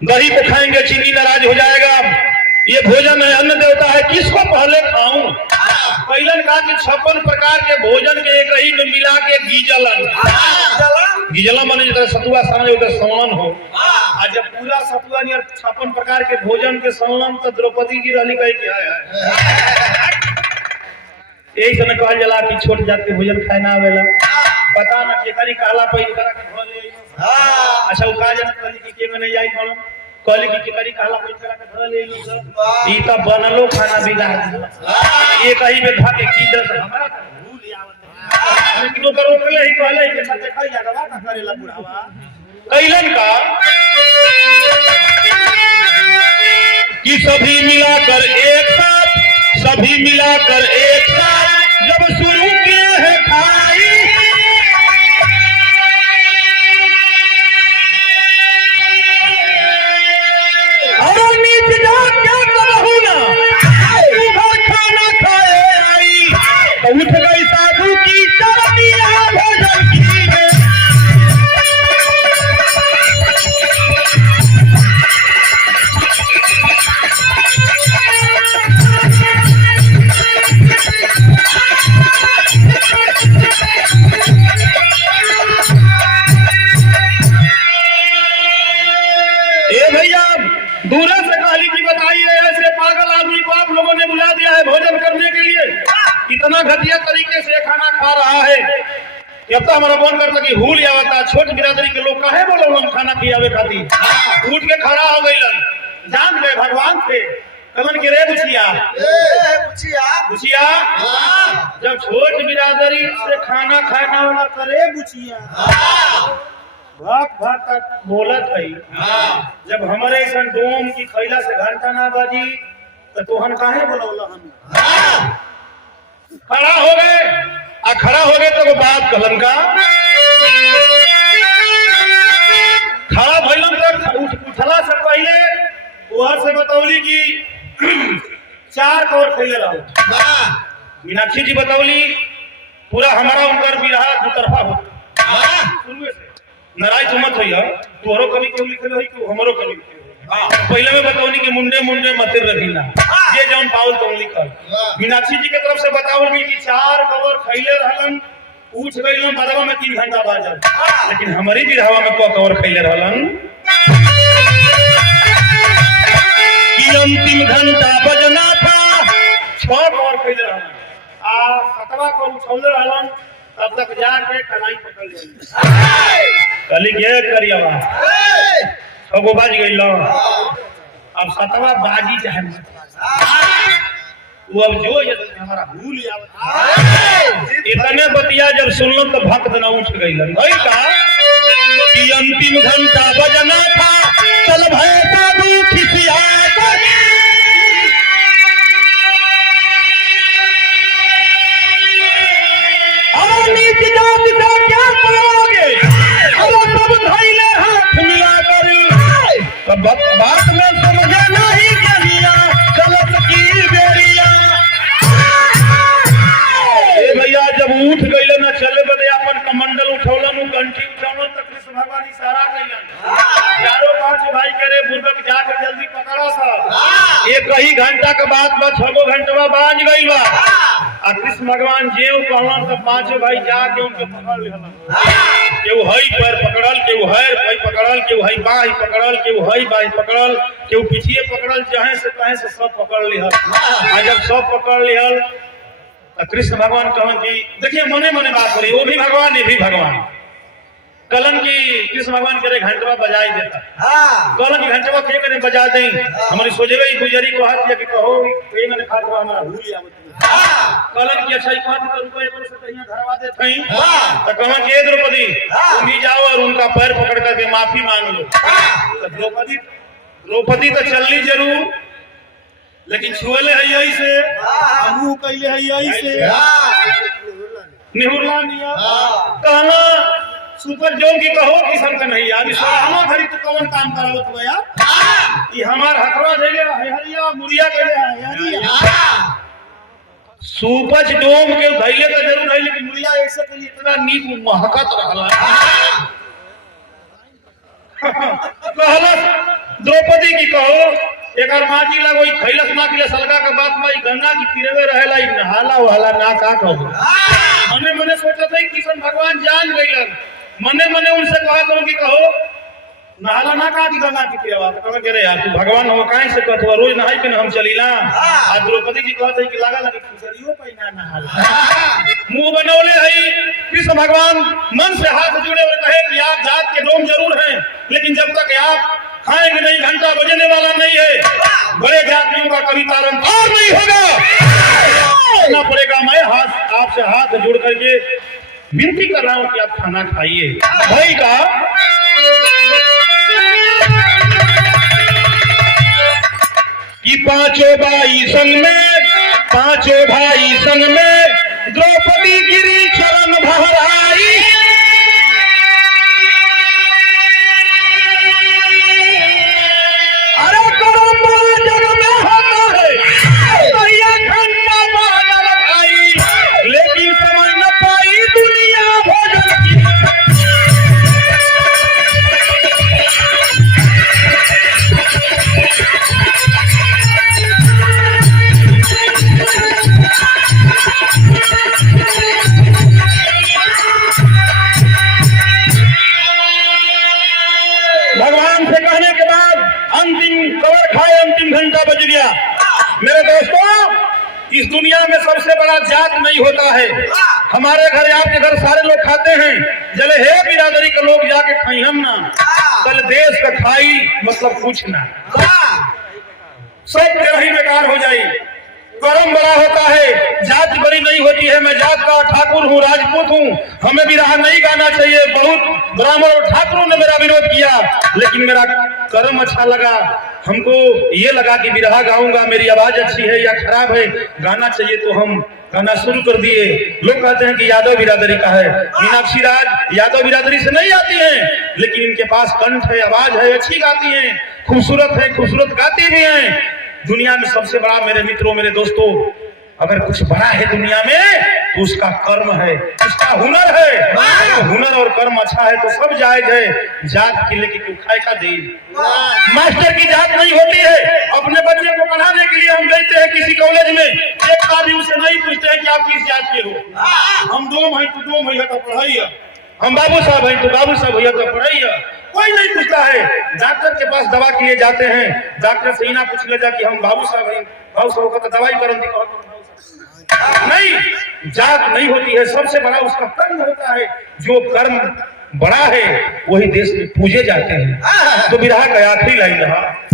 दही को खाएंगे चीनी नाराज हो जाएगा। ये भोजन है, अन्न देवता है, किसको पहले खाऊं? पहलन कहा कि 56 प्रकार के भोजन के एक ही में मिला के गीजलन। गीजलन माने जितना सतुआ सामने उधर संलग्न हो। आज जब पूरा सतुआ नहीं 56 प्रकार के भोजन के संलग्न तो द्रौपदी जी रही कही क्या है। यही समय कहल जला कि छोट जात के भोजन खाए ना आवेला। पता ना केकरी कहला पे करा के धो ले। अच्छा उ का जन कहली कि के में नहीं आई मालूम, कहली कि केकरी कहला पे करा के धो ले सब। ई त बनलो खाना बिगाड़ दिया। एक ही में खा के की दस हमरा भूल आवत। लेकिन ओकर ओकरे ही कहले कि मत खाई जागवा का करेला बुढ़ावा। कैलन का कि सभी मिलाकर एक साथ, सभी मिलाकर एक साथ जब शुरू किए हैं खाई, और नीच जात क्या करहु ना उधर खाना खाए आई, तो उठ गई साधु की चरनिया भोजन की। दूरा से काली की बताइए, ऐसे पागल आदमी को आप लोगों ने बुला दिया है भोजन करने के लिए। इतना घटिया तरीके से खाना खा रहा है कि अब तो हमारा मन करता कि भूल जाता। छोट बिरादरी के लोग काहे बोलो हम खाना खियावे खाती। उठ के खड़ा हो गई, जान गए भगवान थे। कमन के रे बुचिया बुचिया जब छोट बिरादरी से खाना खाना वाला करे बुचिया भाग भाग तक बोलत है। जब हमारे ऐसा डोम की खैला से घंटा ना बाजी तो तोहन काहे बोलौला हम। खड़ा हो गए खड़ा हो गए तो बात कहलन का खड़ा भइलन तक उठला से पहले वहां से बतौली कि 4 कौर खैले रहो। मीनाक्षी जी बतौली पूरा हमारा उनकर विरहा दुतरफा होता शुरू से नाराज तो मत होइया। तोहरो कभी क्यों लिखल होई कि हमरो कभी पहले में बतौनी कि मुंडे मुंडे मतिर रखीना ये जौन पावल तो लिखल। मीनाक्षी जी के तरफ से बतावल कि 4 कवर खैले रहलन, उठ गइलन बदवा में 3 घंटा बाजल। लेकिन हमारी बिरहवा में को कवर खैले रहलन कि अंतिम घंटा बजना था 6 कवर खैले रहलन। 7वां को उछौले रहलन, तब तक जाके कलाई पकड़ ले कली के करियावा 6 गो बाज गइल। अब 7वां बाजी चाहे वो अब जो ये हमारा भूल आवत। इतने बतिया जब सुनलो तो भक्त न उठ गइलन। भाई का कि अंतिम घंटा बजना था, चल भय साधु खिसिया बात में समझा नहीं गलिया चलत की बेरिया। भैया जब उठ गइले ना चले बदे अपन कमंडल उठौलन, घंटी उठौलन तक कृष्ण भगवान इशारा कइलन। चारों 5 भाई करे बुर्बक जाके जल्दी पकड़ा सा। एक ही घंटा के बाद 6 घंटा बाज गइल बा। कृष्ण भगवान जेऊ कहलन तो 5 भाई जाके उनके पकड़ लेहलन। केहू हई पैर पकड़ल, केहू हैर पैर पकड़ल, केहू हई बाही पकड़ल, केहू हई बाही पकड़ल, केहू पीछे पकड़ल, जहे से तहे से सब पकड़ लिहल। जब सब पकड़ लिहल कृष्ण भगवान कहन कि देखिए मने मने बात करी, वो भी भगवान ये भी भगवान। कलन की कृष्ण भगवान करे घंटवा बजाई देता। कलन की घंटवा के करे बजा दें हमारी सोचवे गुजरी को हाथ लेके कहो ये मैंने खातवा हमारा भूल आवत। कलन की अच्छा 5 रुपए से कहीं धरवा देते हैं तो कहा कि द्रौपदी तुम ही जाओ और उनका पैर पकड़ करके माफी मांग लो। तो द्रौपदी तो चलनी जरूर, लेकिन छुएले है यही से हमू कइले है यही से निहुरला निया कहना सुपर जोन की कहो किसन का नहीं यार सोना धरी तो कौन काम करावत हो यार। ये हमार हथवा देले है हरिया मुरिया देले है हरिया सुपच डोम के धैले का जरूर है, लेकिन मुरिया ऐसे के लिए इतना नीक महकत रहला। कहलस द्रौपदी की कहो एक माटी ला वही खैलस ना किले सलगा के बात में गंगा की तीरे रहेला इ नहाला वाला ना का कहो मने मने सोचत है किशन भगवान जान गइलन मने मने उनसे कहा करो कि कहो नहाला ना का की गंगा की तीरे बात कह रे यार तू भगवान हो काहे से कहत रोज नहाई के हम चलीला आ द्रौपदी जी कहत है कि लागा लगे खुसरियो पैना नहाला मुंह बनौले है कृष्ण भगवान मन से हाथ जोड़े और कहे कि आप जात के डोम जरूर हैं लेकिन जब तक आप खाएंगे नहीं घंटा बजने वाला नहीं है बड़े जातियों का कभी तारन पार नहीं होगा करना पड़ेगा मैं हाथ आपसे हाथ जोड़ करके विनती कर रहा हूं कि आप खाना खाइए भाई का कि पांचों भाई संग में द्रौपदी गिरी चरण भराई अरे करो पूरे जग में होता है भैया घंटा बादल भाई लेकिन समझ न पाई दुनिया भोजन की भगवान से कहने के बाद अंतिम कवर खाए अंतिम घंटा बज गया मेरे दोस्तों इस दुनिया में सबसे बड़ा जात नहीं होता है हमारे घर आपके घर सारे लोग खाते हैं जले हे बिरादरी के लोग जाके खाई हम ना कल देश का खाई मतलब कुछ ना सब ही बेकार हो जाए कर्म बड़ा होता है जात बड़ी नहीं होती है मैं जात का ठाकुर हूँ राजपूत हूँ हमें बिरहा नहीं गाना चाहिए बहुत ब्राह्मण और ठाकुरों ने मेरा विरोध किया लेकिन मेरा कर्म अच्छा लगा हमको ये लगा कि बिरहा गाऊंगा मेरी आवाज अच्छी है या खराब है गाना चाहिए तो हम गाना शुरू कर दिए लोग कहते हैं कि यादव बिरादरी का है मीनाक्षी राज यादव बिरादरी से नहीं आती हैं लेकिन इनके पास कंठ है आवाज है अच्छी गाती हैं खूबसूरत है खूबसूरत गाती भी हैं दुनिया में सबसे बड़ा मेरे मित्रों मेरे दोस्तों अगर कुछ बड़ा है दुनिया में तो उसका कर्म है उसका हुनर है हुनर और कर्म अच्छा है तो सब जायज है जात के लेके क्यों खाए का दे मास्टर की जात नहीं होती है अपने बच्चे को पढ़ाने के लिए हम भेजते हैं किसी कॉलेज में एक बार भी उसे नहीं पूछते हैं कि आप किस जात के हो हम दो भाई तू दो भैया तो पढ़ाइए हम बाबू साहब हैं तो बाबू साहब भैया तो पढ़ाइए कोई नहीं पूछता है डॉक्टर के पास दवा के लिए जाते हैं डॉक्टर से ही ना पूछ ले जा कि हम बाबू साहब हैं बाबू साहब का दवाई करो नहीं जात नहीं होती है सबसे बड़ा उसका कर्म होता है जो कर्म बड़ा है वही देश में पूजे जाते हैं तो बिरहा का आखिरी लाइन रहा